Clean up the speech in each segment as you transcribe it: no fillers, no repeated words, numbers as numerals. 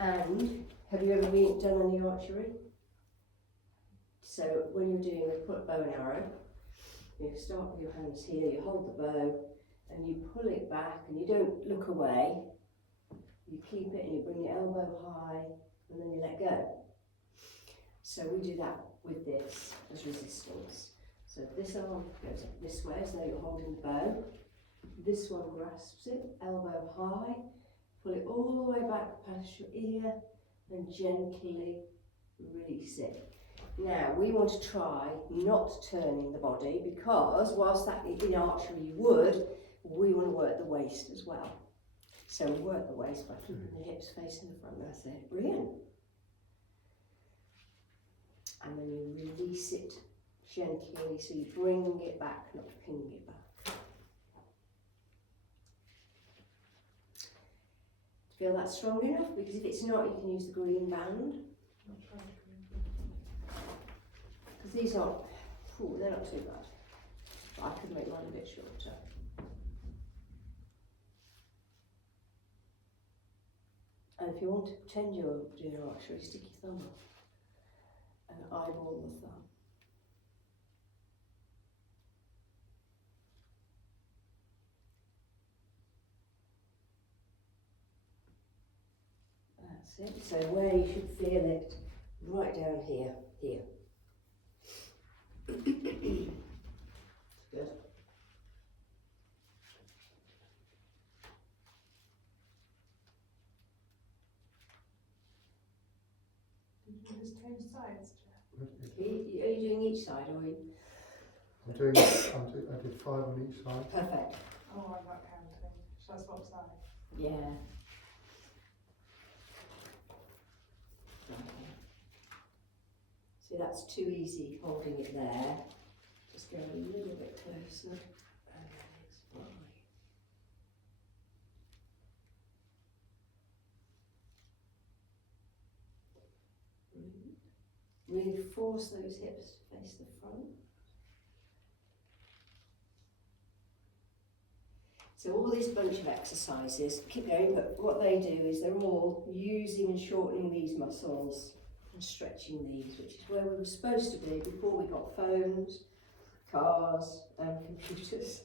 And have you ever done any archery? So when you're doing a bow and arrow, you start with your hands here, you hold the bow and you pull it back and you don't look away. You keep it and you bring your elbow high and then you let go. So we do that with this as resistance. So this arm goes up this way as though you're holding the bow. This one grasps it, elbow high, pull it all the way back past your ear and gently release it. Now we want to try not turning the body because whilst that in archery you would, we want to work the waist as well. So we work the waist by keeping the hips facing the front. That's it. Brilliant. And then you release it gently, so you bring it back, not ping it back. Feel that strong enough? Because if it's not, you can use the green band. Because these aren't, they're not too bad. But I could make mine a bit shorter. And if you want to pretend you're doing archery, stick your thumb up and eyeball the thumb. That's it. So where you should feel it, right down here, here. Good. Did you just change sides, Geoff? Are you doing each side or are you? I did 5 on each side. Perfect. Oh, I'm not counting. Shall I swap sides? Yeah. See, that's too easy holding it there. Just go a little bit closer. And then it's fine. Really force those hips to face the front. So all this bunch of exercises, keep going, but what they do is they're all using and shortening these muscles and stretching these, which is where we were supposed to be before we got phones, cars and computers.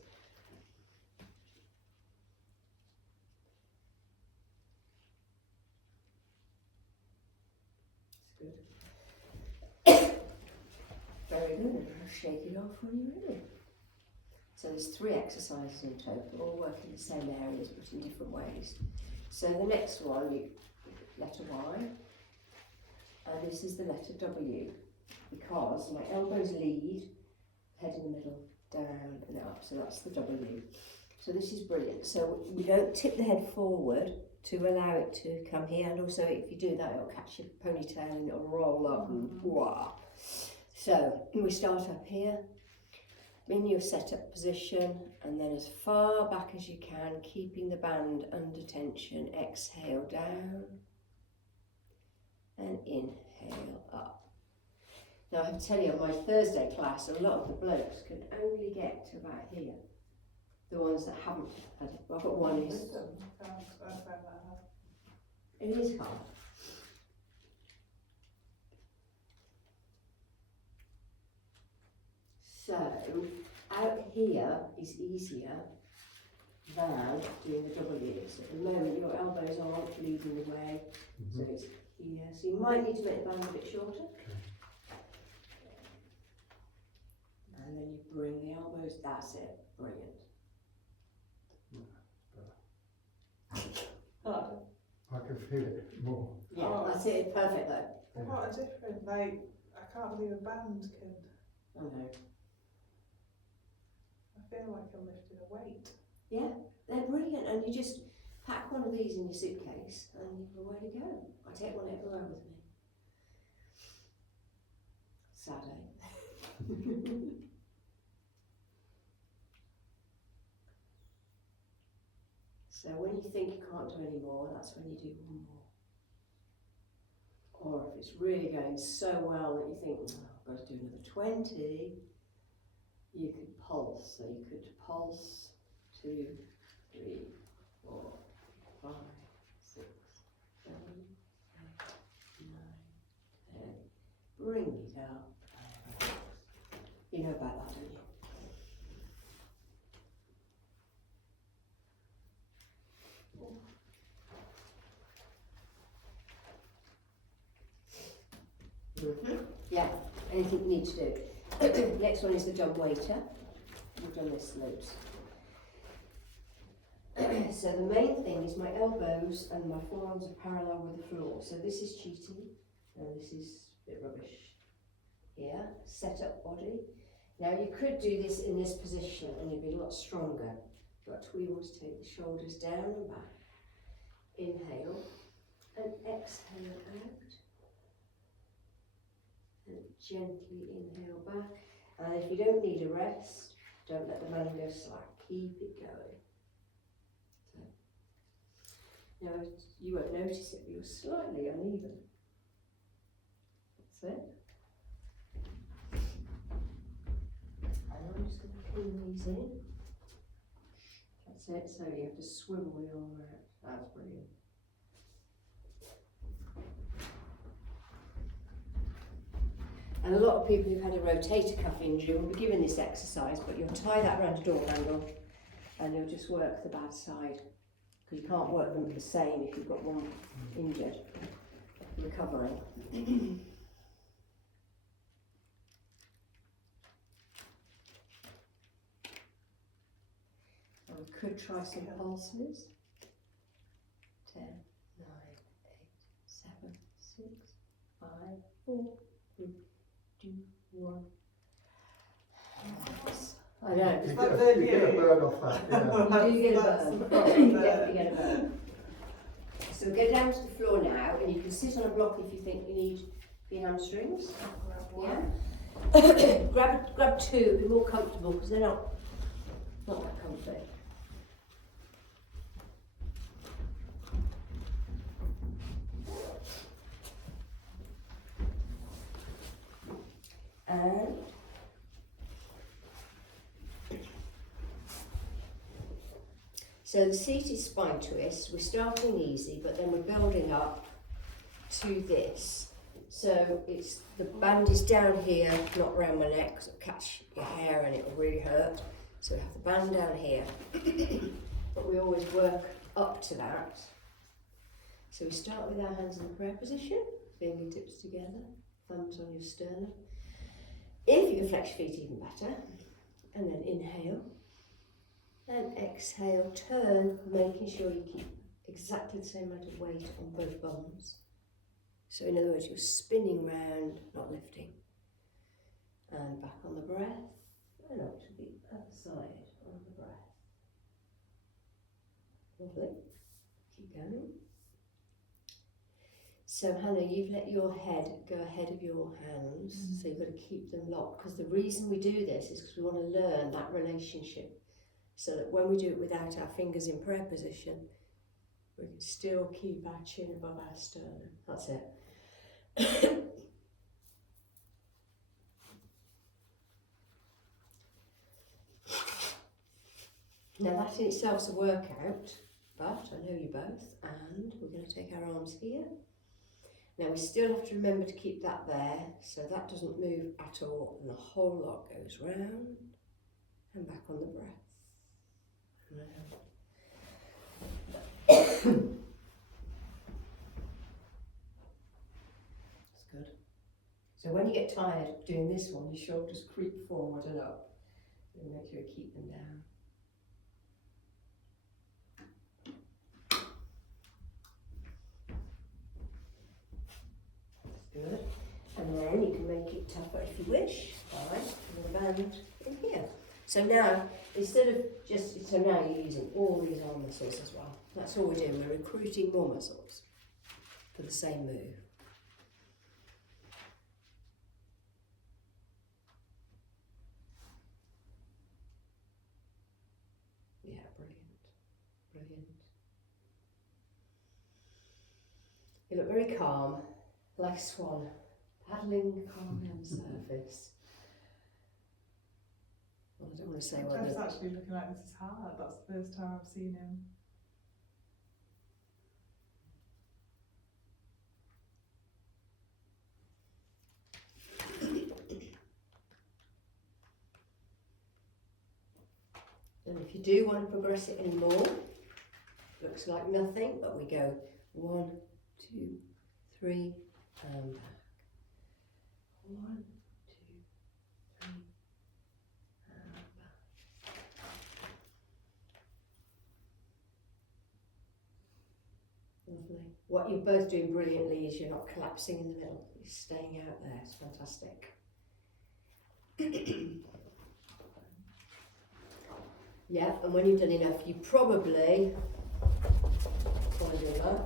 It's good. Very good. I'll shake it off when you're ready. So there's 3 exercises in total, all working the same areas but in different ways. So the next one, letter Y, and this is the letter W, because my elbows lead, head in the middle, down and up, so that's the W. So this is brilliant. So we don't tip the head forward to allow it to come here, and also if you do that it'll catch your ponytail and it'll roll up and wah. So we start up here, in your setup position, and then as far back as you can, keeping the band under tension. Exhale down and inhale up. Now I have to tell you, on my Thursday class, a lot of the blokes can only get to about here. The ones that haven't had it. I've got one who's... It is hard. So, out here is easier than doing the W. So at the moment your elbows aren't leading the way, so it's here. So you might need to make the band a bit shorter. Okay. And then you bring the elbows, that's it, brilliant. I can feel it more. Yeah, that's it, perfect though. What a different, like, I can't believe a band can, I know. I feel like I'm lifting a weight. Yeah, they're brilliant, and you just pack one of these in your suitcase and you're away to go. I take one everywhere with me. Sad, eh? So when you think you can't do any more, that's when you do one more. Or if it's really going so well that you think, oh, I've got to do another 20, you could pulse. So you could pulse 2, 3, 4, 5, 6, 7, You know about that, don't you? Yeah, anything you need to do. Next one is the dumb waiter. We've done this loads. So the main thing is my elbows and my forearms are parallel with the floor. So this is cheating, and this is a bit rubbish. Here, set up body. Now you could do this in this position and you'd be a lot stronger, but we want to take the shoulders down and back. Inhale and exhale out. And gently inhale back. And if you don't need a rest, don't let the man go slack. Keep it going. So, now you won't notice it, but you're slightly uneven. That's it. And I'm just going to clean these in. That's it. So you have to swivel your arm out. That's brilliant. And a lot of people who've had a rotator cuff injury will be given this exercise, but you'll tie that around a door handle and you'll just work the bad side, because you can't work them the same if you've got one injured. Recovering. And we could try some pulses. 10, 9, 8, 7, 6, 5, 4, 3, 2, 1. I know. It's like burn You get a you. burn off that, yeah. You do get a That's burn. the problem You there. definitely get a burn. So go down to the floor now, and you can sit on a block if you think you need for your hamstrings. Yeah. grab two, be more comfortable, because they're not that comfy. And so the seated spine twist, we're starting easy, but then we're building up to this. So it's the band is down here, not around my neck, because it'll catch your hair and it will really hurt. So we have the band down here, but we always work up to that. So we start with our hands in the prayer position, fingertips together, thumbs on your sternum. If you can flex your feet, even better. And then inhale and exhale, turn, making sure you keep exactly the same amount of weight on both bums. So in other words, you're spinning round, not lifting. And back on the breath, and up to the other side on the breath. Lovely. Keep going. So Hannah, you've let your head go ahead of your hands, so you've got to keep them locked, because the reason we do this is because we want to learn that relationship, so that when we do it without our fingers in prayer position, we can still keep our chin above our sternum. That's it. Now that in itself is a workout, but I know you both, and we're going to take our arms here. Now we still have to remember to keep that there, so that doesn't move at all, and the whole lot goes round and back on the breath. That's good. So when you get tired doing this one, your shoulders creep forward and up, and make sure you keep them down. Good. And then you can make it tougher if you wish, by the band in here. So now, instead of just, so now you're using all these arm muscles as well. That's all we're doing, we're recruiting more muscles for the same move. Yeah, brilliant, brilliant. You look very calm. Like a swan, paddling calmly on the surface. Well, I don't want to say what Jeff's actually looking like this is hard. That's the first time I've seen him. If you do want to progress it anymore, looks like nothing, but we go 1, 2, 3, and back. 1, 2, 3, and back. Lovely. What you're both doing brilliantly is you're not collapsing in the middle. You're staying out there. It's fantastic. Yeah, and when you've done enough, you probably want to do that.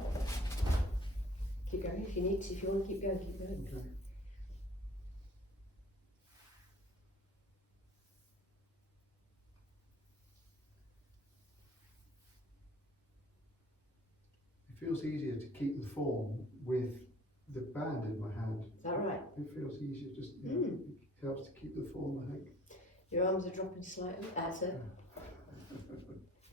Keep going if you need to. If you want to keep going, keep going. Okay. It feels easier to keep the form with the band in my hand. Is that right? It feels easier, just it helps to keep the form, I think. Your arms are dropping slightly.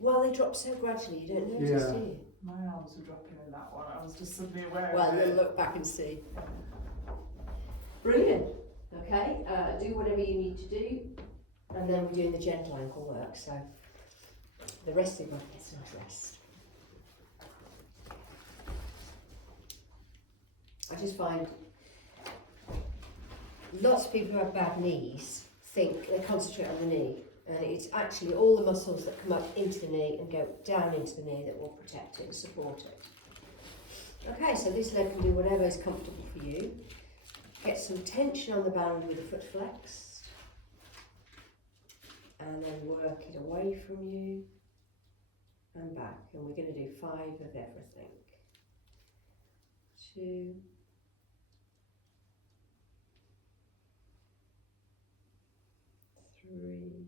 Well, they drop so gradually, you don't notice, Yeah. do you? My arms were dropping in that one. I was just suddenly aware Well, of you'll it. look back and see. Brilliant. Okay, do whatever you need to do, and then we're doing the gentle ankle work. So the rest of your body gets a nice rest. I just find lots of people who have bad knees think they concentrate on the knee, and it's actually all the muscles that come up into the knee and go down into the knee that will protect it and support it. Okay, so this leg can do whatever is comfortable for you. Get some tension on the band with the foot flexed, and then work it away from you and back. And we're going to do 5 of everything. 2, 3.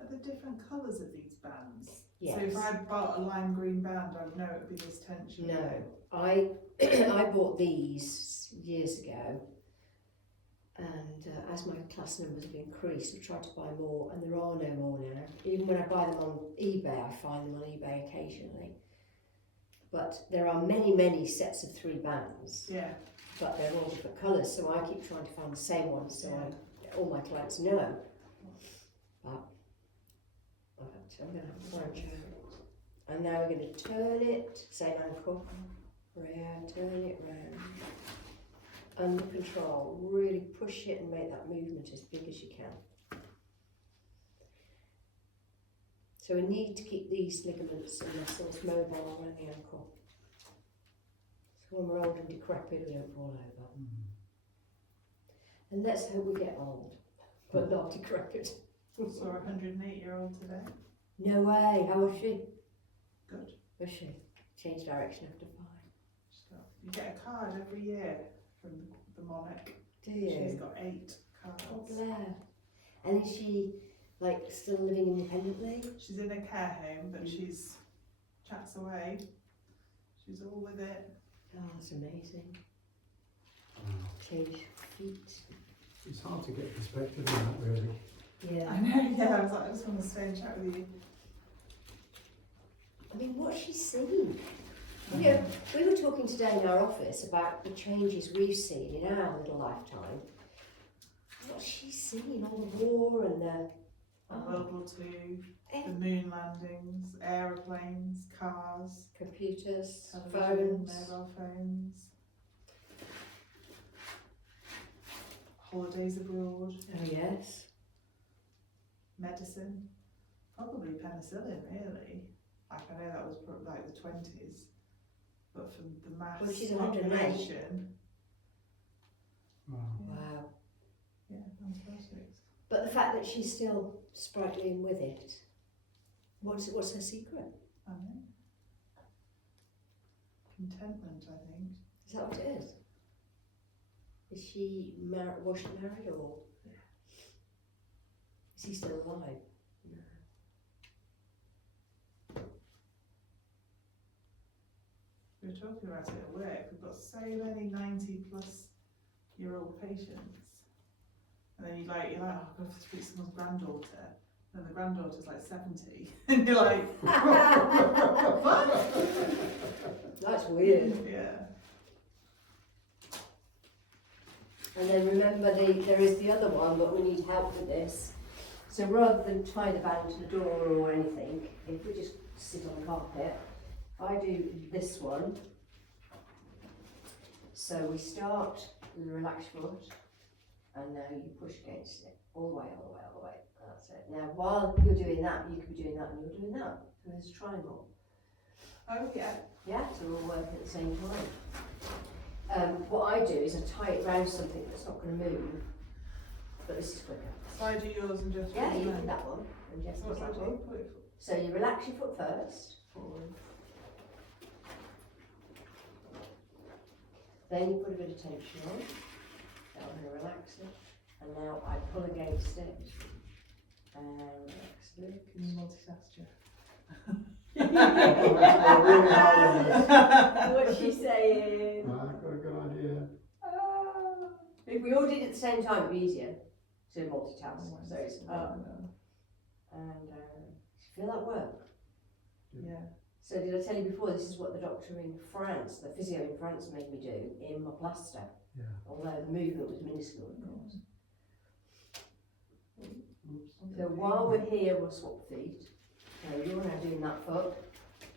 Are there different colours of these bands? Yes. So if I bought a lime green band, I would know it would be this tension. No, I I bought these years ago, and as my class numbers have increased, I've tried to buy more, and there are no more now. Even when I buy them on eBay, I find them on eBay occasionally. But there are many sets of 3 bands, Yeah. but they're all different colours, so I keep trying to find the same one, so all my clients know. But I'm going to have to branch out. And now we're going to turn it, same ankle, round, turn it round. Under control, really push it and make that movement as big as you can. So we need to keep these ligaments and muscles mobile around the ankle. So when we're old and decrepit, we don't fall over. And let's hope we get old, but not decrepit. Saw a 108-year-old today. No way, how was she? Good. Was she? Changed direction after 5. You get a card every year from the Monarch. Do you? She's got 8 cards. Oh, Blair. And is she like still living independently? She's in a care home, but she's chats away. She's all with it. Oh, that's amazing. Wow. Change feet. It's hard to get perspective on that, really. Yeah. I know, yeah, I was like, I just want to stay and chat with you. I mean, what's she seen? You know, we were talking today in our office about the changes we've seen in our little lifetime. What's she seen? All the war and the World War II, the moon landings, aeroplanes, cars, computers, television, phones. mobile phones, holidays abroad, Oh yes. medicine, probably penicillin really. Like I know that was probably like the 20s, but from the mass Well, she's 108. population, Wow. Wow. yeah, fantastic. But the fact that she's still sprightly and with it, what's her secret? I know. Contentment, I think. Is that what it is? Is she married? Was she married, or is he still alive? No. We were talking about it at work. We've got so many 90-plus-year-old patients, and then you're like, oh, I've got to speak to someone's granddaughter, and the granddaughter's like 70, and you're like, what? That's weird. Yeah. And then remember, there is the other one, but we need help with this. So rather than tie the band to the door or anything, if we just sit on the carpet, I do this one. So we start with a relaxed foot, and now you push against it, all the way, all the way, all the way. That's it. Now, while you're doing that, you could be doing that and you're doing that. So there's a triangle. Oh yeah. Yeah, so we'll work at the same time. What I do is I tie it round something that's not going to move, but this is quicker. So I do yours and just. Yeah, you do that one, and Jess does that one. So you relax your foot first, forward. Then you put a bit of tension on. Now I'm going to relax it, and now I pull against it, and relax it. Can you multitask, Geoff? What's she saying? I've got a good idea. If we all did it at the same time, it'd be easier to multitask. So it's up and feel that work. Yeah. So did I tell you before, this is what the doctor in France, the physio in France made me do in my plaster. Yeah. Although the movement was minuscule, of course. Oops. So while we're here, we'll swap feet. So you're now doing that foot,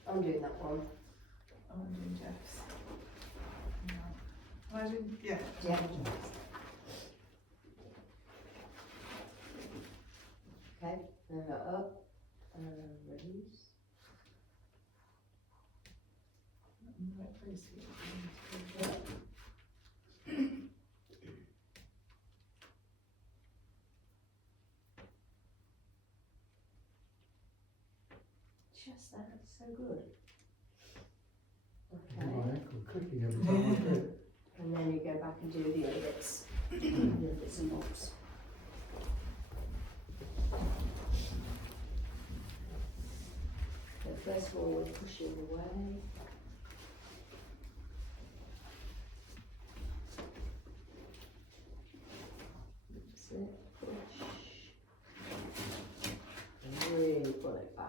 I'm doing that one. I'm doing Jeff's. Am I doing? Yeah. Yeah. Okay, now go up and release. Right place here. Just that, so good. My Okay, ankle clicking every time I do it. and then you go back and do the other bits, the other bits and bobs. So first of all, we're pushing away. That's it, push. And really pull it back.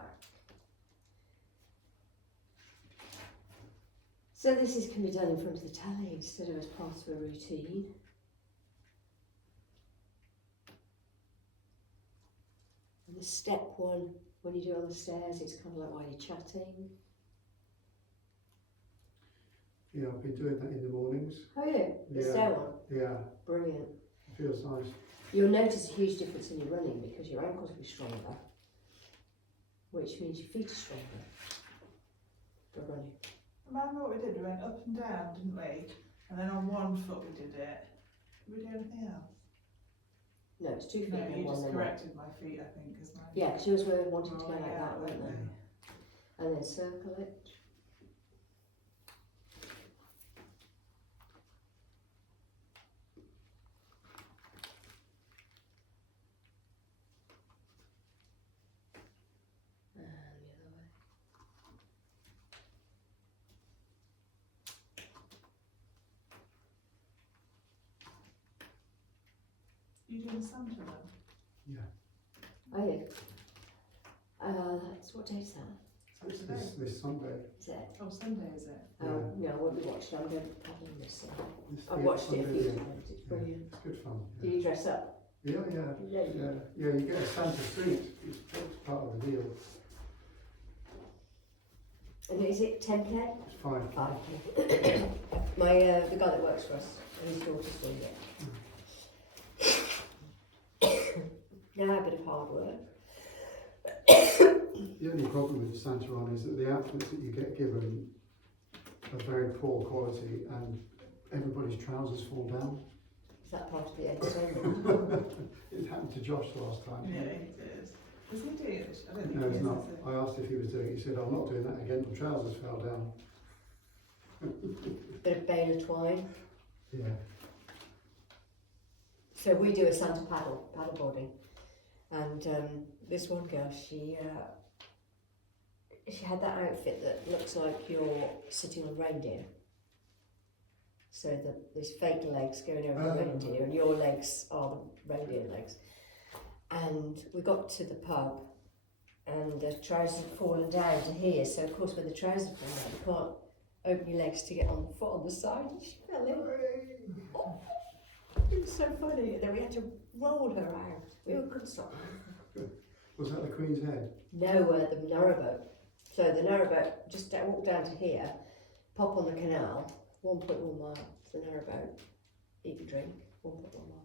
So this can be done in front of the telly instead of as part of a routine. And the step one, when you do it on the stairs, it's kind of like while you're chatting. Yeah, I've been doing that in the mornings. Oh yeah, the Yeah. stair one, Yeah, brilliant. it feels nice. You'll notice a huge difference in your running because your ankles will be stronger, which means your feet are stronger for running. Remember what we did? We went up and down, didn't we? And then on one foot we did it. Did we do anything else? No, it's 2 feet No, and you one just then one. corrected my feet, I think, because mine. Yeah, because yours were wanting to go Oh, like yeah, that, weren't weren't they? And then circle it. And the other way. You doing Santa then? Oh yeah. That's what day is that? Saturday? This Sunday. Is it? Oh, Sunday is it? Oh no, I won't be watching. I'm going to paddling this Sunday. This I've the watched it a Sunday, few yeah. times. It's Yeah, brilliant. it's good fun. Do you dress up? Yeah, yeah, Yeah. yeah, yeah. You get a Santa suit. It's part of the deal. And is it 10k? It's 5. 5k. My the guy that works for us, his daughter's doing it. Now a bit of hard work. The only problem with Santa on is that the outfits that you get given are very poor quality and everybody's trousers fall down. Is that part of the entertainment? It happened to Josh last time. Yeah, it is. Is he doing it? I don't think No, he it's is, not. is I asked if he was doing it. He said, I'm not doing that again. The trousers fell down. Bit of bale of twine. Yeah. So we do a Santa paddleboarding, and this one girl, she had that outfit that looks like you're sitting on reindeer. So there's fake legs going over the reindeer, and your legs are the reindeer legs. And we got to the pub, and the trousers had fallen down to here. So of course, when the trousers fall down, you can't open your legs to get on the foot on the side. And she fell in. Oh, it was so funny. And then we had to roll her out. We couldn't stop her. Was that the Queen's Head? No, the narrowboat. So the narrowboat, just walk down to here, pop on the canal, 1.1 mile to the narrowboat, eat and drink, 1.1 mile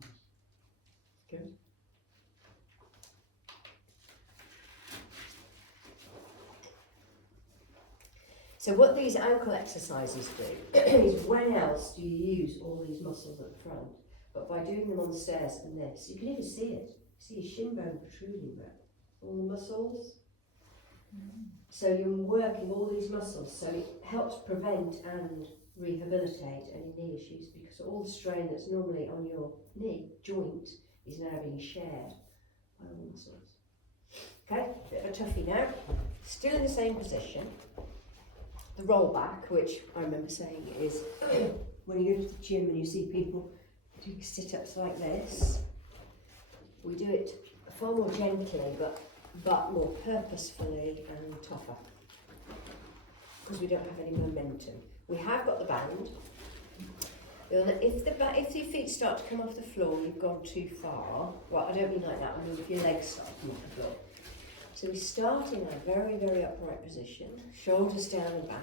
back. Good. So what these ankle exercises do is when else do you use all these muscles at the front? But by doing them on the stairs and this, you can even see it. See your shin bone protruding there. All the muscles. So you're working all these muscles, so it helps prevent and rehabilitate any knee issues because all the strain that's normally on your knee joint is now being shared by all the muscles. Okay, bit of a toughie now. Still in the same position. The roll back, which I remember saying is when you go to the gym and you see people doing sit-ups like this, we do it far more gently but more purposefully and tougher because we don't have any momentum. We have got the band. If your feet start to come off the floor, you've gone too far. Well, I don't mean like that, I mean if your legs start to come off the floor. So we start in a very, very upright position, shoulders down and back,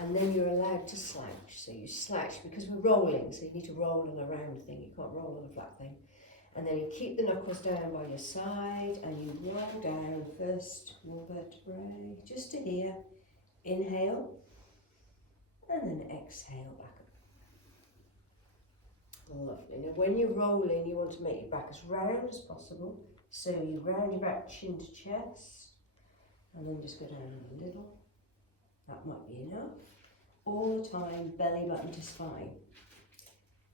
and then you're allowed to slouch. So you slouch because we're rolling, so you need to roll on a round thing, you can't roll on a flat thing. And then you keep the knuckles down by your side and you roll down first one vertebrae, just to here. Inhale, and then exhale back up. Lovely. Now when you're rolling, you want to make your back as round as possible. So you round your back chin to chest, and then just go down a little. That might be enough. All the time, belly button to spine.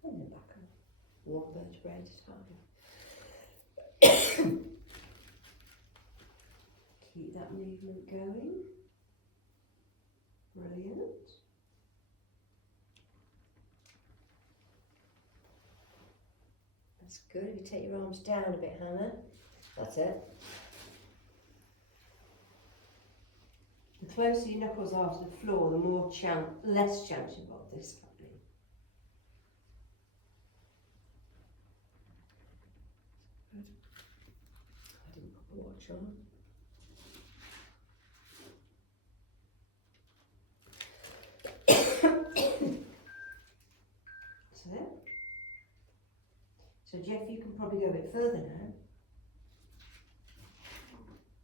And then back up. One vertebrae at a time. Keep that movement going. Brilliant. That's good. If you take your arms down a bit, Hannah. That's it. The closer your knuckles are to the floor, the less chance you've got this happening. Good. I didn't put the watch on. So there. So Geoff, you can probably go a bit further now.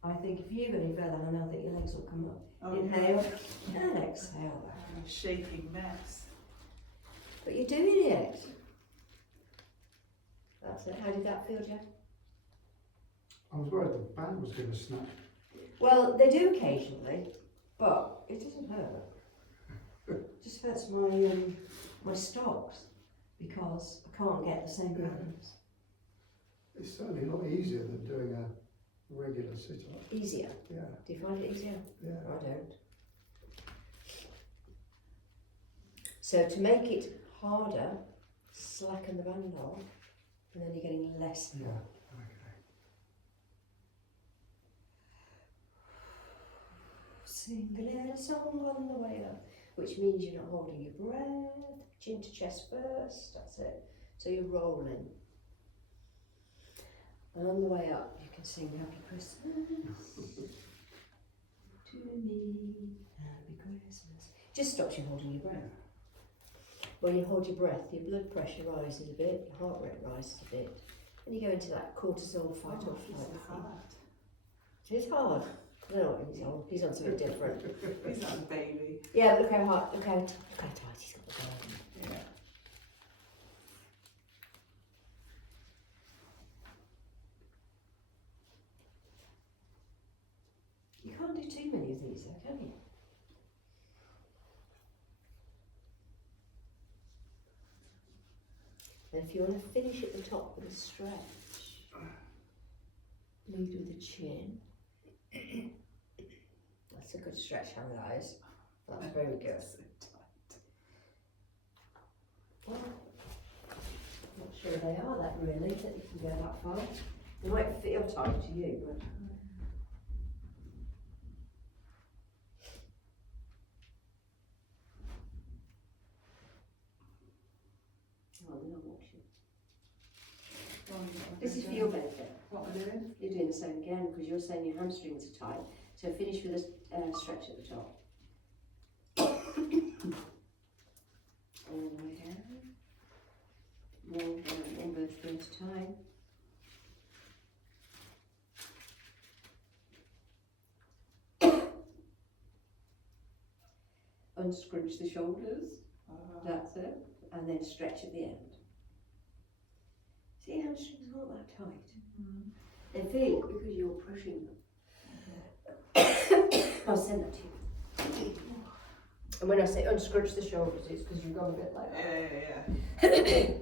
I think if you go any further, Hannah, I think your legs will come up. Oh, Inhale and exhale. I'm a shaking mess. But you're doing it. That's it. How did that feel, Geoff? I was worried the band was going to snap. Well, they do occasionally, but it doesn't hurt. It just hurts my stocks because I can't get the same balance. It's certainly a lot easier than doing a regular sit-up. Easier. Yeah. Do you find it easier? Yeah. I don't. So to make it harder, slacken the band off, and then you're getting less. Yeah. Okay. Sing a little song on the way up, which means you're not holding your breath. Chin to chest first. That's it. So you're rolling. And on the way up, you can sing Happy Christmas to me, Happy Christmas. Just stops you holding your breath. When you hold your breath, your blood pressure rises a bit, your heart rate rises a bit, and you go into that cortisol fight or flight thing. It is hard. I don't know what he's on. He's on something different. He's not a baby. Yeah, but look how hard, look how tight he's got the garden. Yeah. You can't do too many of these though, can you? And if you want to finish at the top with a stretch, lead with the chin. That's a good stretch, Hannah, that is. That's very good. So tight. Well, not sure they are that really, that you can go that far. They might feel tight to you, but... Oh, they're not watching. Oh, yeah. This is for your benefit. What am I doing? You're doing the same again because you're saying your hamstrings are tight. So finish with a stretch at the top. All the way down. Roll down one vertebra at a time. Unscrunch the shoulders. That's it. And then stretch at the end. See, hamstrings aren't that tight. Mm. I think because you're pushing them. I'll send that to you. And when I say unscrunch the shoulders, it's because you've gone a bit like that. Yeah.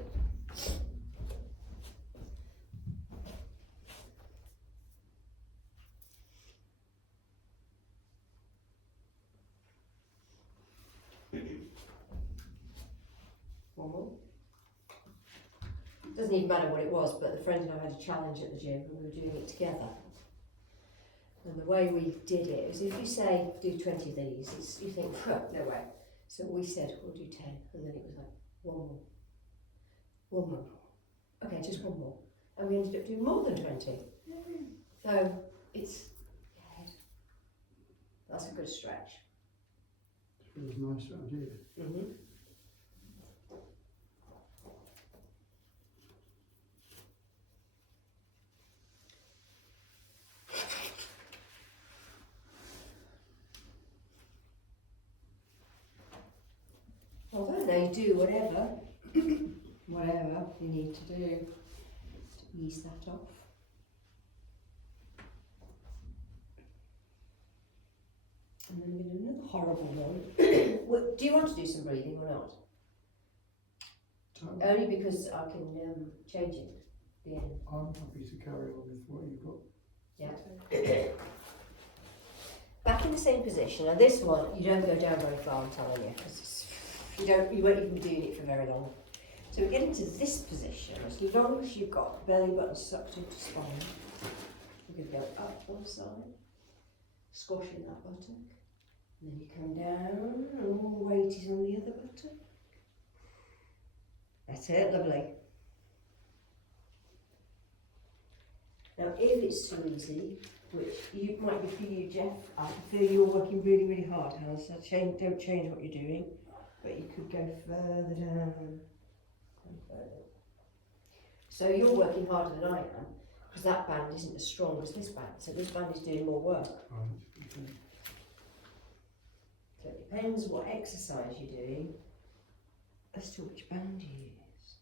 One more. Doesn't even matter what it was, but the friend and I had a challenge at the gym and we were doing it together. And the way we did it is if you say do 20 of these, you think, oh, no way. So we said we'll do 10, and then it was like one more. One more. Okay, just one more. And we ended up doing more than 20. So it's, yeah, that's a good stretch. Feels nice around here. Mm-hmm. Well, then you do whatever you need to do to ease that off. And then we do another horrible one. Do you want to do some breathing or not? Only because I can change it at the end. I'm happy to carry on with what you've got. Yeah. Back in the same position. Now this one, you don't go down very far, I'm telling you. 'Cause you won't even be doing it for very long. So we get into this position. As long as you've got the belly button sucked into spine, you're going to go up one side, squashing that buttock. And then you come down, and all the weight is on the other buttock. That's it, lovely. Now if it's too easy, which you might be for you, Geoff, I feel you're working really, really hard, Hannah, so don't change what you're doing, but you could go further down and further. So you're working harder than I am, because that band isn't as strong as this band, so this band is doing more work. Right. Okay. So it depends what exercise you're doing as to which band you use.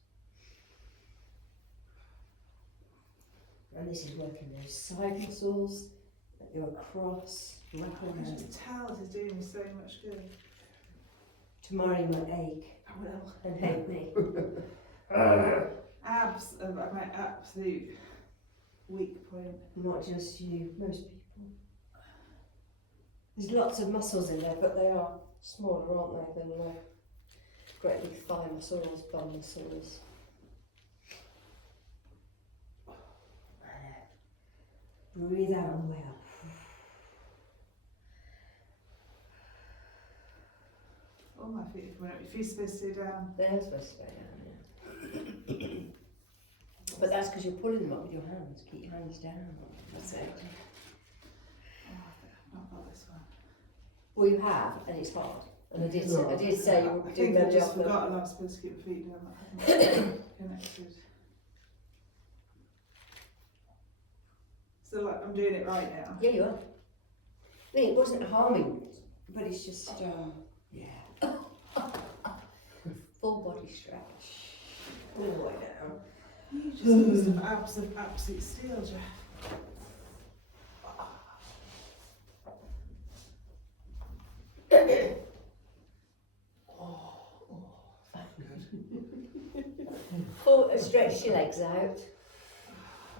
And this is working those side muscles that go across, I can just tell this is doing me so much good. Tomorrow you might ache I will. and hate me. Abs are my absolute weak point. Not just you, most people. There's lots of muscles in there, but they are smaller, aren't they, than great big thigh muscles, bum muscles. Breathe out and way up. Oh, my feet are coming up. Your feet's supposed to go down. They're supposed to stay down, yeah. But that's because you're pulling them up with your hands. Keep your hands down. That's it. Oh, I've not got this one. Well, you have, and it's hard. And I did say you I were doing think I that just job. forgot I'm supposed to keep my feet down. I haven't connected. So like I'm doing it right now. Yeah, you are. I mean, it wasn't harming, but it's just, yeah. Full body stretch. All the way down. You just need some abs of absolute steel, Geoff. Stretch your legs out.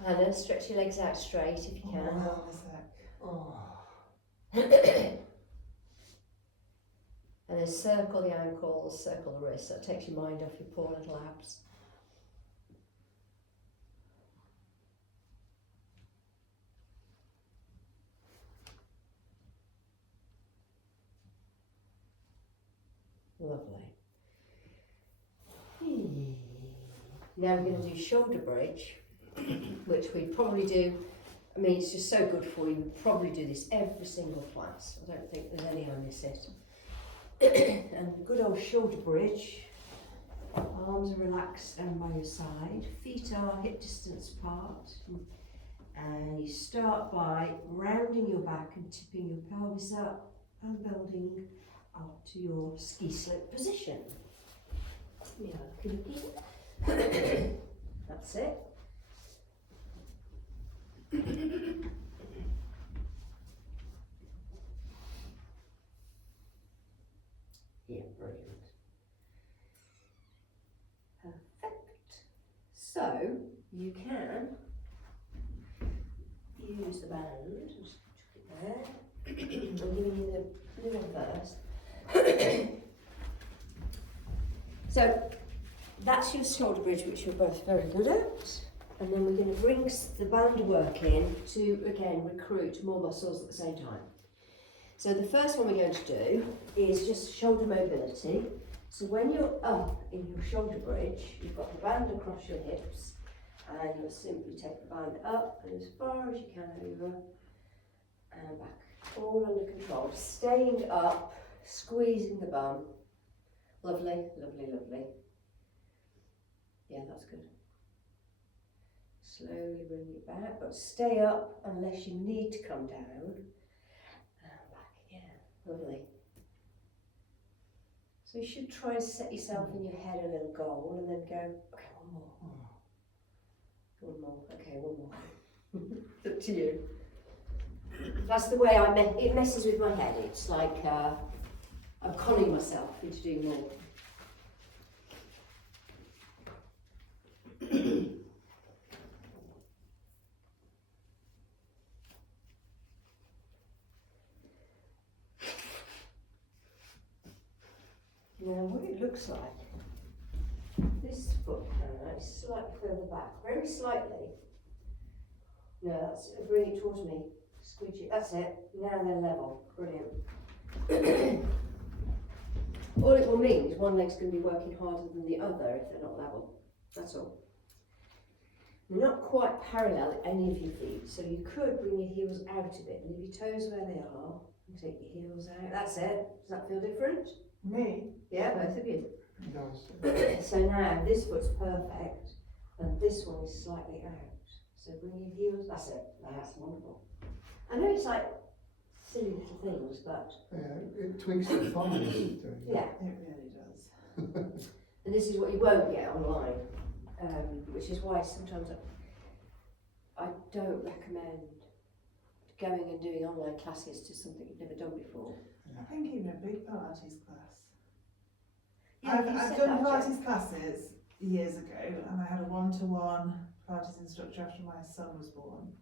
Hannah, stretch your legs out straight if you can. Oh, a sec. And then circle the ankles, circle the wrists. That takes your mind off your poor little abs. Lovely. Now we're going to do shoulder bridge. which we probably do. I mean, it's just so good for you. We probably do this every single class. I don't think there's any I miss it. And the good old shoulder bridge. Arms are relaxed down by your side. Feet are hip distance apart. And you start by rounding your back and tipping your pelvis up and building up to your ski slope position. Yeah, that's it. Yeah, brilliant. Perfect. So you can use the band. Just chuck it there. I'm giving you the blue one first. So that's your shoulder bridge, which you're both very good at. And then we're going to bring the band work in to, again, recruit more muscles at the same time. So the first one we're going to do is just shoulder mobility. So when you're up in your shoulder bridge, you've got the band across your hips, and you'll simply take the band up and as far as you can over and back, all under control. Staying up, squeezing the bum. Lovely, lovely, lovely. Yeah, that's good. Slowly bring it back, but stay up unless you need to come down. And back again. Lovely. So you should try and set yourself in your head a little goal and then go, okay, one more. One more, okay, one more. It's up to you. That's the way it messes with my head. It's like I'm conning myself into doing more. Now what it looks like, this foot is slightly further back, very slightly. No, that's, bring it towards me, squeeze it, that's it, now they're level, brilliant. All it will mean is one leg's going to be working harder than the other if they're not level, that's all. They're not quite parallel at any of your feet, so you could bring your heels out a bit, leave your toes where they are, and take your heels out, that's it. Does that feel different? Me? Yeah, both of you. It does. So now this foot's perfect, and this one is slightly out. So bring your heels, that's it, that's wonderful. I know it's like silly little things, but Yeah, it tweaks the thighs. doing that. yeah. It really does. And this is what you won't get online, which is why sometimes I don't recommend going and doing online classes to something you've never done before. I think even a big Pilates class. Yeah, you I've said done that, Pilates classes years ago, and I had a one-to-one Pilates instructor after my son was born.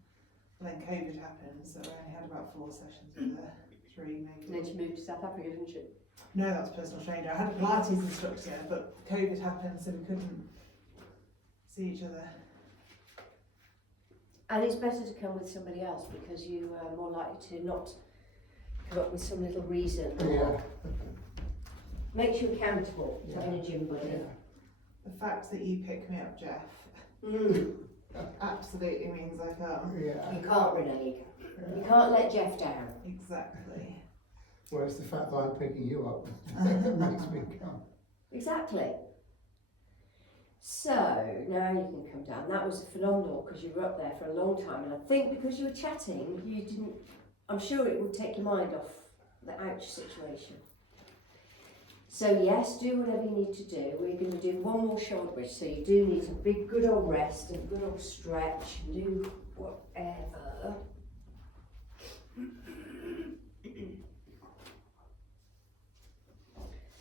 And then COVID happened, so I only had about 4 sessions with her, 3 maybe. And then she moved to South Africa, didn't she? No, that was personal trainer. I had a Pilates instructor, but COVID happened, so we couldn't see each other. And it's better to come with somebody else because you are more likely to not come up with some little reason. Yeah. Makes you accountable to having a gym buddy. Yeah. The fact that you pick me up, Geoff, absolutely means I come. Yeah. You can't, Renee. You can't let Geoff down. Exactly. Whereas the fact that I'm picking you up makes me come. Exactly. So now you can come down. That was phenomenal because you were up there for a long time, and I think because you were chatting, you didn't. I'm sure it would take your mind off the ouch situation. So yes, do whatever you need to do. We're going to do one more shoulder bridge, so you do need a big good old rest and a good old stretch and do whatever.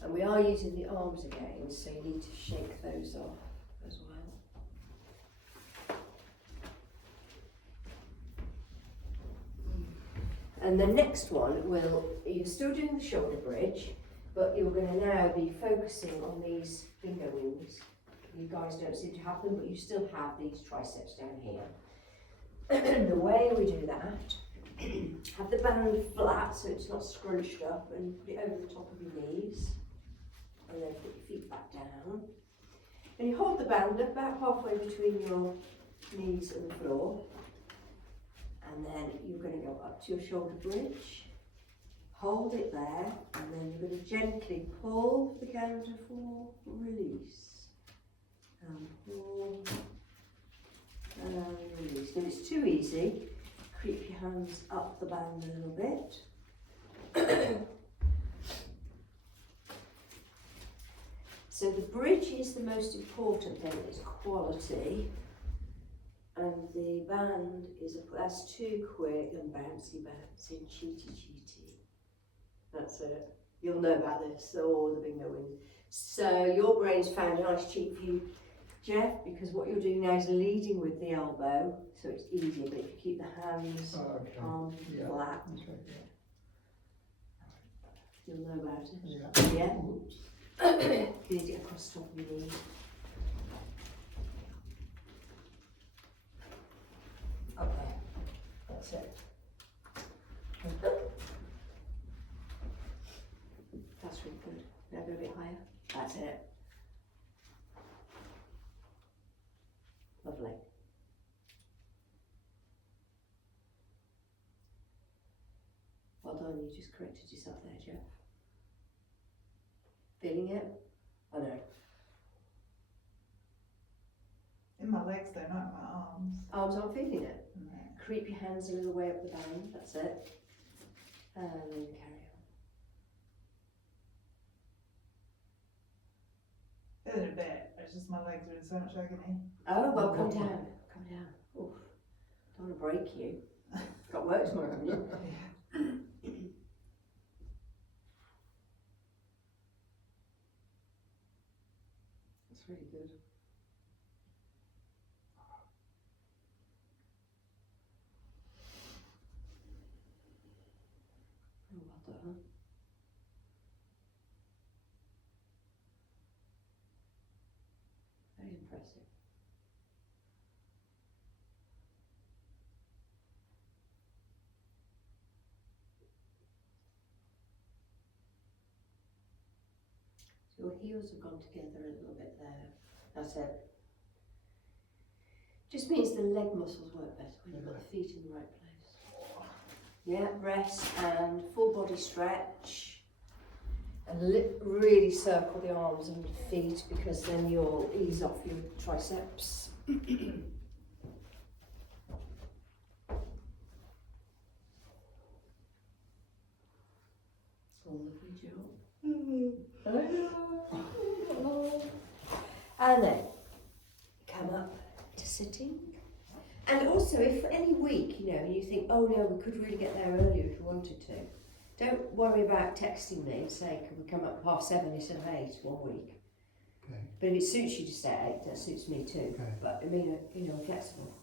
And we are using the arms again, so you need to shake those off as well. And the next one you're still doing the shoulder bridge, but you're going to now be focusing on these finger wings. You guys don't seem to have them, but you still have these triceps down here. The way we do that, have the band flat so it's not scrunched up, and put it over the top of your knees. And then put your feet back down. And you hold the band about halfway between your knees on the floor, and then you're going to go up to your shoulder bridge, hold it there, and then you're going to gently pull the counterfall, release, and pull, and release. If it's too easy, creep your hands up the band a little bit. So the bridge is the most important thing, it's quality, and the band that's too quick and bouncy, cheaty. That's it. You'll know about this, or the bingo wins. So your brain's found a nice cheat for you, Geoff, because what you're doing now is leading with the elbow, so it's easier, but if you keep the hands on flat, you'll know about it. Yeah? You need it across the top of your knee. Okay, that's it. That's really good. Now go a bit higher. That's it. Lovely. Well done, you just corrected yourself there, Geoff. Feeling it? I know. In my legs though, not in my arms. Arms aren't feeling it. No. Creep your hands a little way up the band, that's it. And then carry on. In a bit, it's just my legs are in so much agony. Oh, well, come down. Come down. Oof. Don't want to break you. Got work tomorrow, haven't you? That's really good. Oh, well done. Very impressive. So your heels have gone together a little bit there. That's it. Just means the leg muscles work better when you've got the feet in the right place. Yeah, rest and full body stretch. And really circle the arms and feet, because then you'll ease off your triceps. All lovely job. I know. And then come up to sitting. And also, if for any week, you think, oh no, we could really get there earlier if we wanted to, don't worry about texting me and say, can we come up 7:30 instead of 8 one week? Okay. But if it suits you to stay at 8, that suits me too. Okay. But I mean, flexible.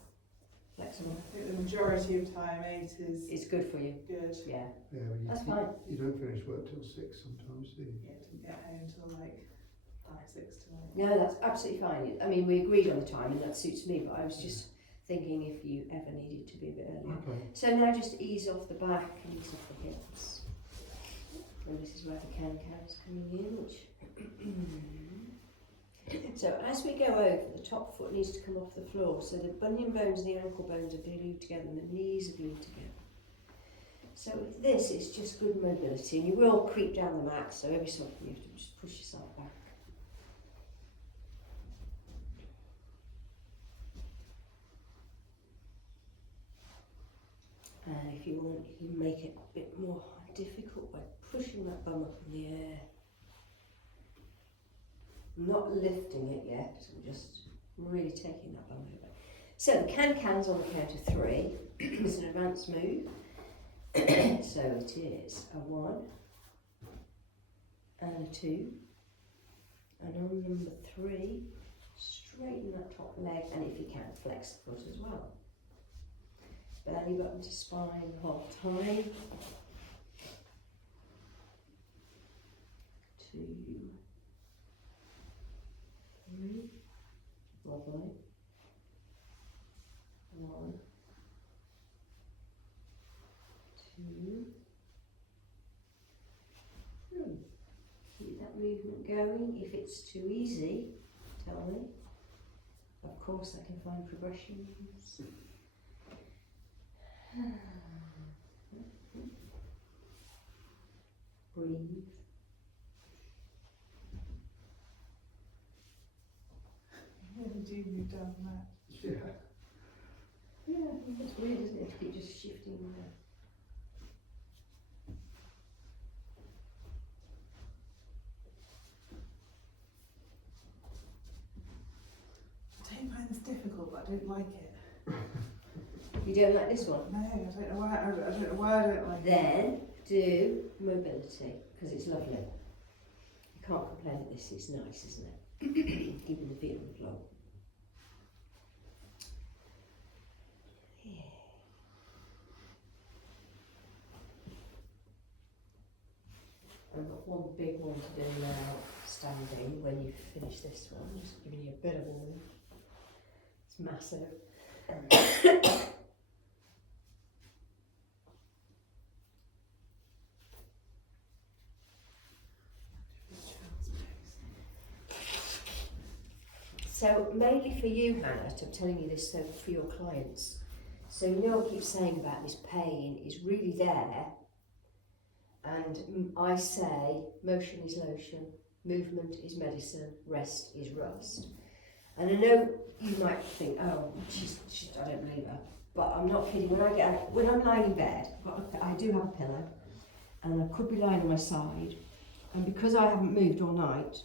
Flexible. I think the majority of time 8 is It's good for you. good. Yeah. Yeah, well, That's fine. You don't finish work till 6 sometimes, do you? Yeah, didn't get home till like 5-6 tonight. No, that's absolutely fine. I mean, we agreed on the time and that suits me, but I was just thinking if you ever needed to be a bit earlier. Okay. So now just ease off the back and ease off the hips. And this is where the can-can's coming in, which... So as we go over, the top foot needs to come off the floor, so the bunion bones and the ankle bones are glued together and the knees are glued together. So with this, it's just good mobility, and you will creep down the mat, so every so often you have to just push yourself back. And if you want, you can make it a bit more difficult by pushing that bum up in the air. I'm not lifting it yet, I'm just really taking that bum over. So the can-can's on the count of 3. It's an advanced move. So it is a 1 and a 2. And on number 3, straighten that top leg, and if you can, flex the foot as well. Belly button to spine the whole time. 2, 3, lovely. 1, 2, 3. Keep that movement going. If it's too easy, tell me. Of course I can find progressions. Breathe. Really do move down the mat. Yeah. Yeah, it's weird, isn't it, to keep just shifting there. I don't find this difficult, but I don't like it. You don't like this one? No, I don't know why. I don't know why I don't like it. Then do mobility, because it's lovely. You can't complain at this, it's nice, isn't it? Keeping the feet on the floor. Yeah. I've got one big one to do now, standing, when you finish this one. Just giving you a bit of warning. It's massive. So mainly for you, Hannah, I'm telling you this so for your clients. So you know I keep saying about this pain is really there, and I say motion is lotion, movement is medicine, rest is rust. And I know you might think, oh, I don't believe her, but I'm not kidding. When I'm lying in bed, I do have a pillow, and I could be lying on my side, and because I haven't moved all night,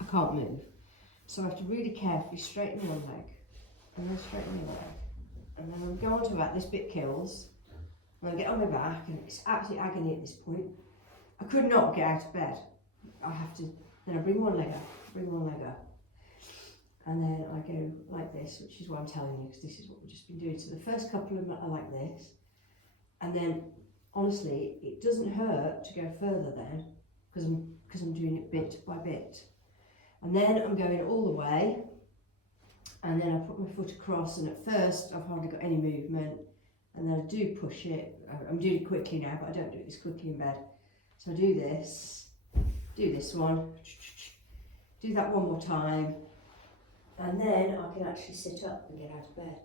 I can't move. So I have to really carefully straighten one leg, and then straighten the other leg. And then I go on to that, this bit kills, and I get on my back, and it's absolute agony at this point. I could not get out of bed. I have to, then I bring one leg up, and then I go like this, which is what I'm telling you, because this is what we've just been doing. So the first couple of them are like this, and then, honestly, it doesn't hurt to go further then, because I'm doing it bit by bit. And then I'm going all the way, and then I put my foot across, and at first I've hardly got any movement, and then I do push it. I'm doing it quickly now, but I don't do it this quickly in bed. So I do this one, do that one more time, and then I can actually sit up and get out of bed.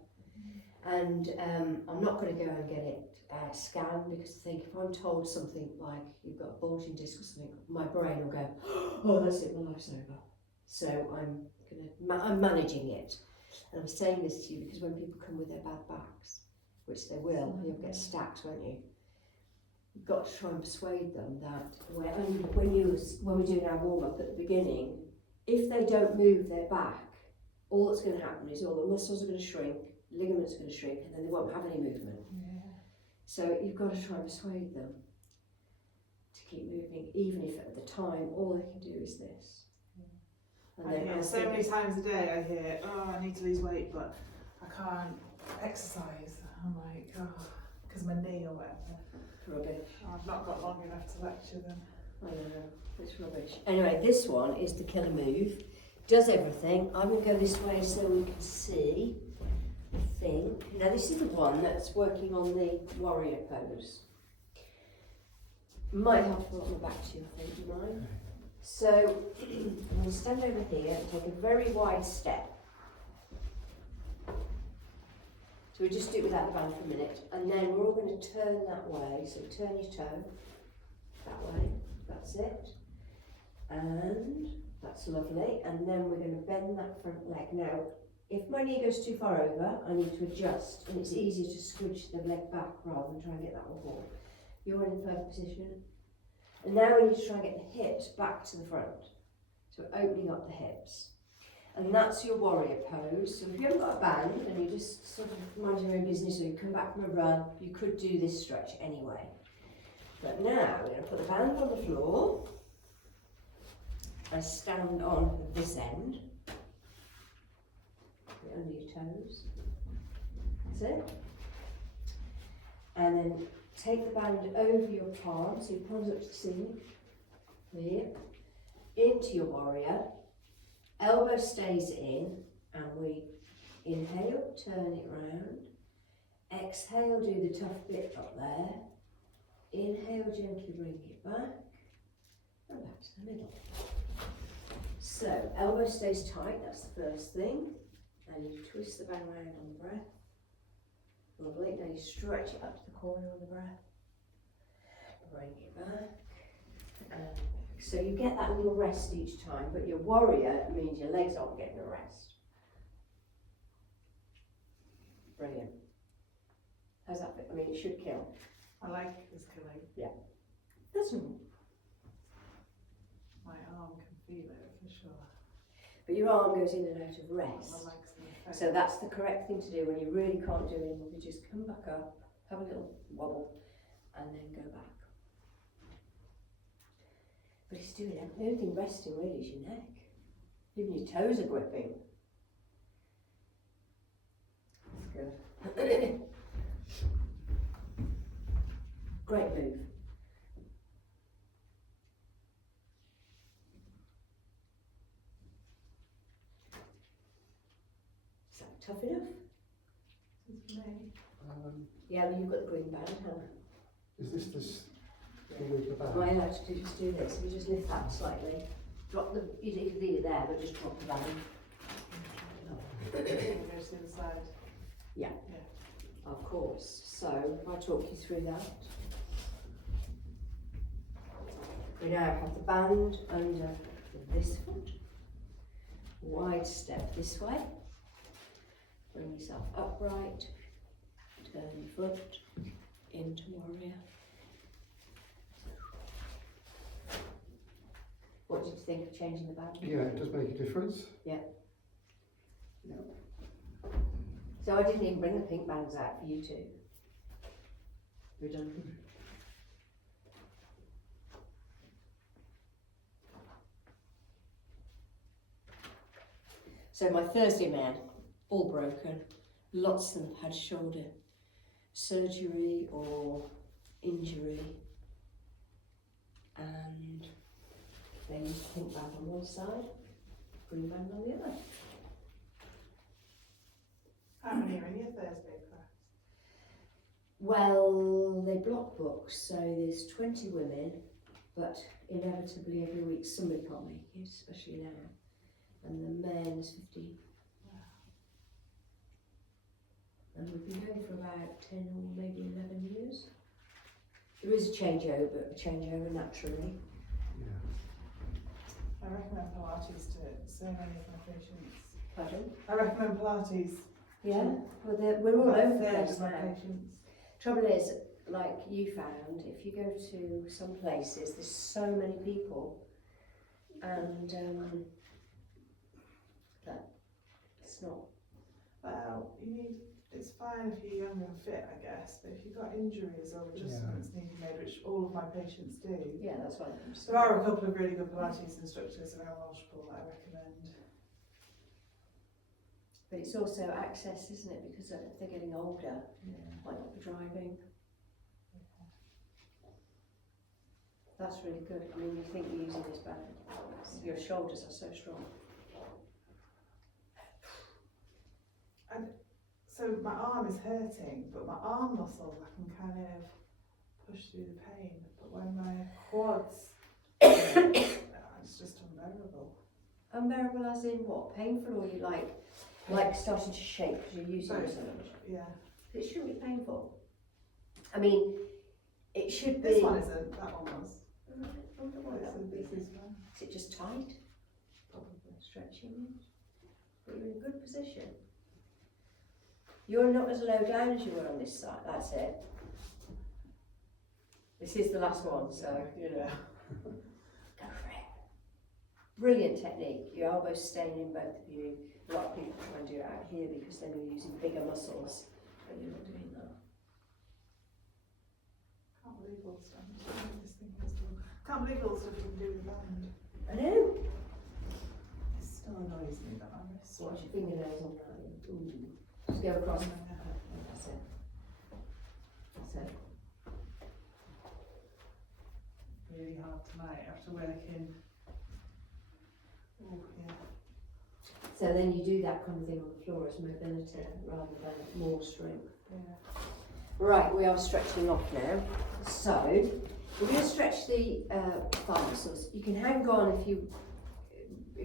And I'm not going to go and get it scanned, because I think if I'm told something like you've got a bulging disc or something, my brain will go, oh, that's it, my life's over. So I'm managing it. And I'm saying this to you because when people come with their bad backs, which they will, you'll get stacks, won't you? You've got to try and persuade them that when we're doing our warm-up at the beginning, if they don't move their back, all that's going to happen is all the muscles are going to shrink, ligaments are going to shrink, and then they won't have any movement. Yeah. So you've got to try and persuade them to keep moving, even if at the time all they can do is this. And I hear so many times a day, I hear, oh, I need to lose weight, but I can't exercise. I'm like, oh, because of my knee or whatever. Rubbish. Oh, I've not got long enough to lecture them. I know, it's rubbish. Anyway, this one is the killer move. Does everything. I'm going to go this way so we can see the thing. Now this is the one that's working on the warrior pose. Might have to put my back to you, I think, do you mind? So, I'm going to stand over here and take a very wide step. So we just do it without the band for a minute, and then we're all going to turn that way. So turn your toe that way, that's it. And that's lovely. And then we're going to bend that front leg. Now, if my knee goes too far over, I need to adjust, and it's easier to squidge the leg back rather than try and get that one forward. You're in the perfect position. And now we need to try and get the hips back to the front. So we're opening up the hips. And that's your warrior pose. So if you haven't got a band and you just sort of mind your own business, or you come back from a run, you could do this stretch anyway. But now we're going to put the band on the floor. I stand on this end. Get under your toes. That's it. And then take the band over your palms, so your palms up to the ceiling, here, into your warrior, elbow stays in, and we inhale, turn it round, exhale, do the tough bit up there, inhale, gently bring it back, and back to the middle. So So, elbow stays tight, that's the first thing. And you twist the band around on the breath. Lovely, then you stretch it up to the corner on the breath. Bring it back. So you get that little rest each time, but your warrior means your legs aren't getting a rest. Brilliant. How's that fit? I mean, it should kill. I like this killing. That's all. My arm can feel it for sure. But your arm goes in and out of rest. My legs can affect So that's the correct thing to do when you really can't do anything. You just come back up, have a little wobble, and then go back. But it's doing everything. The only thing resting really is your neck. Even your toes are gripping. That's good. Great move. Is that tough enough? It's me. Yeah, well, you've got the green band, Hannah. Is this the with the Am I band? allowed to just do this? You just lift that slightly. Drop the, you can leave it there, but just drop the band. It goes to the side. Of course. So, if I talk you through that. We now have the band under this foot. Wide step this way. Bring yourself upright. Turn your foot into warrior. What did you think of changing the band? Yeah, it does make a difference. No. So I didn't even bring the pink bands out for you two. We're done. So my Thursday men, all broken. Lots of them had shoulder surgery or injury. And they used pink band on one side, green band on the other. How many are in your Thursday class? Well, they block books, so there's 20 women, but inevitably every week somebody can't make it, especially now. And the men is 15. And we've been going for about 10 or maybe 11 years. There is a changeover naturally. Yeah. I recommend Pilates to so many of my patients. Pardon? I recommend Pilates. Yeah, well, we're all About a over the third place of my now. patients. Trouble is, like you found, if you go to some places, there's so many people, and that it's not. Well, it's fine if you're young and fit, I guess, but if you've got injuries or adjustments needed made, which all of my patients do, Yeah, that's what I'm there are a couple of really good Pilates instructors around Welshpool that I recommend. But it's also access, isn't it? Because they're getting older, might not be driving. That's really good. I mean, you think you're using this band, your shoulders are so strong. So my arm is hurting, but my arm muscles I can kind of push through the pain. But when my quads, it's just unbearable. Unbearable as in what? Painful, or you like starting to shake because you're using it so much? Yeah. It shouldn't be painful. I mean, it should be. This one isn't. That one was. I wonder why that would be. This is one. Is it just tight? Probably stretching it. But you're in a good position. You're not as low down as you were on this side. That's it. This is the last one, so you know. Go for it. Brilliant technique. Your elbows staying in both of you. A lot of people try and do it out here because then you're using bigger muscles, but you're not doing that. Can't believe all the stuff. Can't believe all the stuff you can do with the band. I know. It still annoys me that my wrist. Watch your fingernails on that. Ooh. Just go across. That's it. That's it. Really hard tonight after working. Oh, yeah. So then you do that kind of thing on the floor as mobility rather than more strength. Yeah. Right, we are stretching off now. So we're going to stretch the thigh muscles. You can hang on if you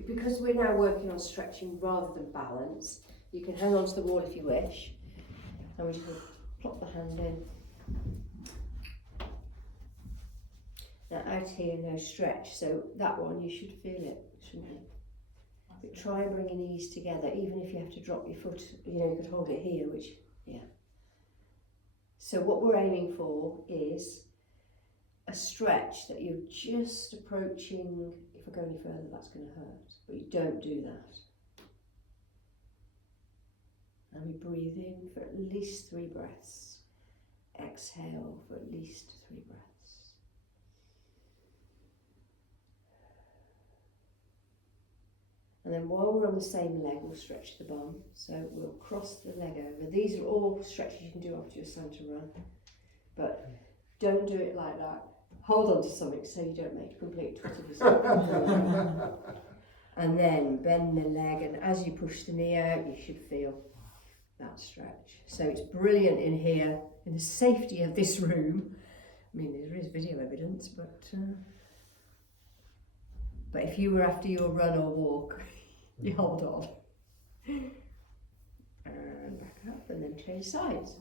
because we're now working on stretching rather than balance, you can hang on to the wall if you wish. And we just plop the hand in. Now out here, no stretch, so that one you should feel it, shouldn't you? But try and bring your knees together, even if you have to drop your foot, you know, you could hold it here, which, yeah. So what we're aiming for is a stretch that you're just approaching. If I go any further, that's going to hurt, but you don't do that. And we breathe in for at least 3 breaths. Exhale for at least 3 breaths. And then while we're on the same leg, we'll stretch the bum. So we'll cross the leg over. These are all stretches you can do after your Santa run. But don't do it like that. Hold on to something so you don't make a complete twist of yourself. And then bend the leg, and as you push the knee out, you should feel that stretch. So it's brilliant in here, in the safety of this room. I mean, there is video evidence, but if you were after your run or walk, you hold on. And back up, and then change sides.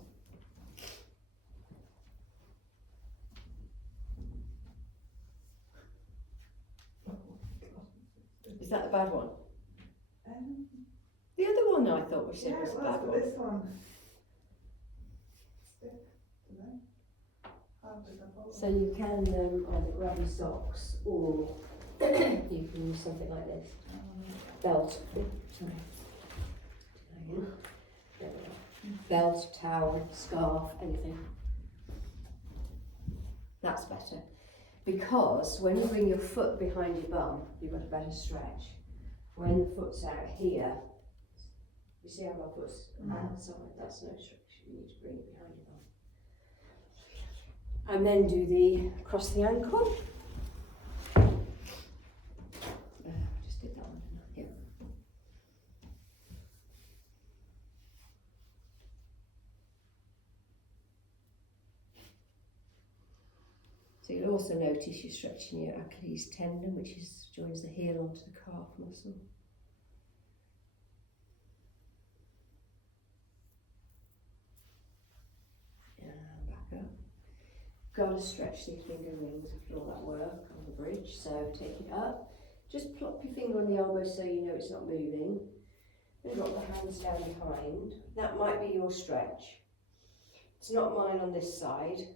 Is that the bad one? The other one I thought we said yeah, was the well, bad but one. this one. Stiff, don't know. So you can either grab your socks or you can use something like this. Belt. Sorry. There we go. Belt, towel, scarf, anything. That's better. Because when you bring your foot behind your bum, you've got a better stretch. When the foot's out here, you see how my foot's outside? That's no stretch. You need to bring it behind your bum. And then do the cross the ankle. Just did that one, didn't I? Yeah. So you'll also notice you're stretching your Achilles tendon, which joins the heel onto the calf muscle. And back up. Got to stretch these finger rings after all that work on the bridge. So take it up. Just plop your finger on the elbow so you know it's not moving. Then drop the hands down behind. That might be your stretch. It's not mine on this side.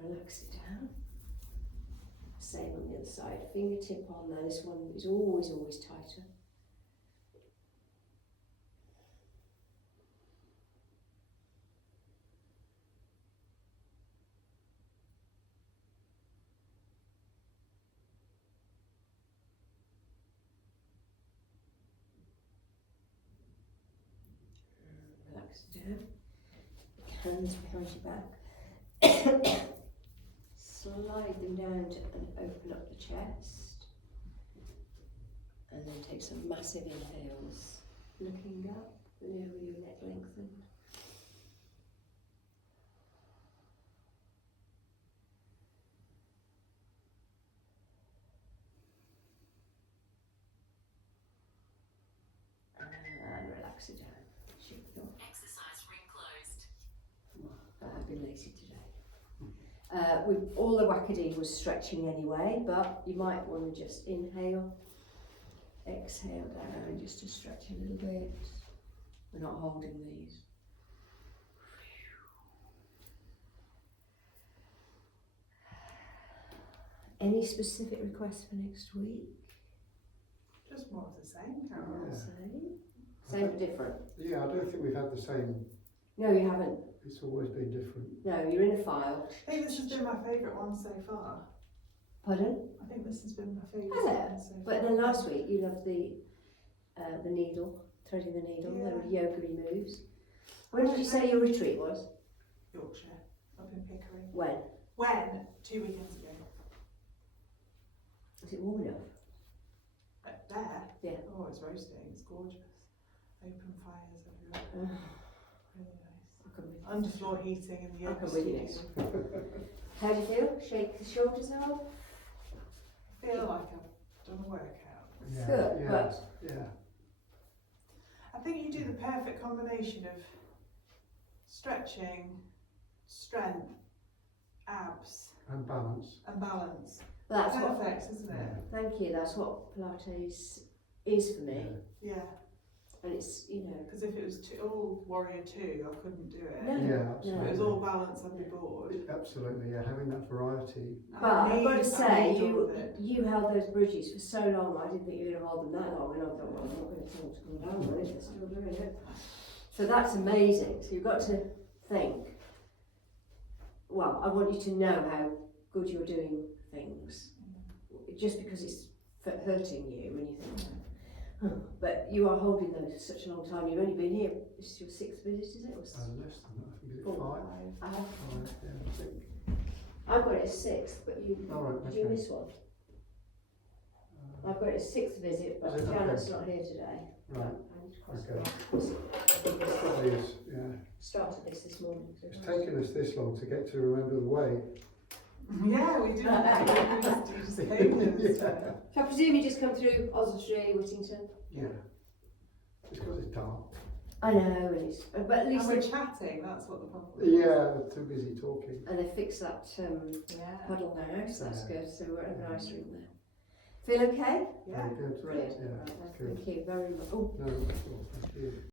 Relax it down. Same on the other side. Fingertip on there. This one is always tighter. Relax it down. Hands behind your back. Slide them down and open up the chest. And then take some massive inhales. Looking up, with your neck lengthened. And relax it down. Exercise ring closed. I've been lazy today. All the Wackadee was stretching anyway, but you might want to just inhale, exhale down just to stretch a little bit. We're not holding these. Any specific requests for next week? Just more of the same, Carol. Yeah. Same but different. Yeah, I don't think we've had the same. No, you haven't. It's always been different. No, you're in a file. I think this has been my favourite one so far. Pardon? I think this has been my favourite Has it? one so far. But then last week you loved the needle, threading the needle, Yeah. the yoga moves. When did you say your retreat was? Yorkshire, up in Pickering. When? When? 2 weekends ago. Was it warm enough? there. Yeah. Oh, it's roasting. It's gorgeous. Open fires everywhere. Really nice. I can with Underfloor heating in the I yoga can with studio. this. How do you feel? Shake the shoulders off? I feel like I've done a workout. Yeah, Good, yeah, but yeah. I think you do the perfect combination of stretching, strength, abs, And balance. and balance. that's what. Perfect, isn't it? Thank you. That's what Pilates is for me, Yeah. Yeah. and it's Because if it was all Warrior 2, I couldn't do it. No. Yeah, If it was absolutely. all balance, I'd be bored. Absolutely, yeah, having that variety. And But I've got to I say, need all of it. you held those bridges for so long. I didn't think you were going to hold them that long, and I thought, well, I'm not going to tell them to come down, but they're still doing it. So that's amazing. So you've got to think. Well, I want you to know how good you're doing things. Just because it's hurting you when you think, oh, but you are holding those for such a long time. You've only been here. This is your 6th visit, is it? Or Less than that, I think it's Four. 5. I have. 5, yeah, I think. I've got it as 6th, but you All right, did you okay. miss one? I've got it as 6th visit, but Is it? Janet's Okay. not here today. Right, I need to cross okay. it off. Please, yeah. Started this morning. so It's taken us this long to get to remember the way. Yeah, we did. We just came in and stuff. So I presume you just come through Oswestry, Whittington? Yeah. It's because it's dark. I know, and it's, but at And least we're they, chatting, that's what the problem is. Yeah, they're too busy talking. and they fixed that Yeah. puddle now, so that's Yeah. good. So we're in a nice room there. Feel okay? Yeah. Very good. Brilliant. Yeah, Right, good. thank you very much. Oh, No, that's all. Thank you.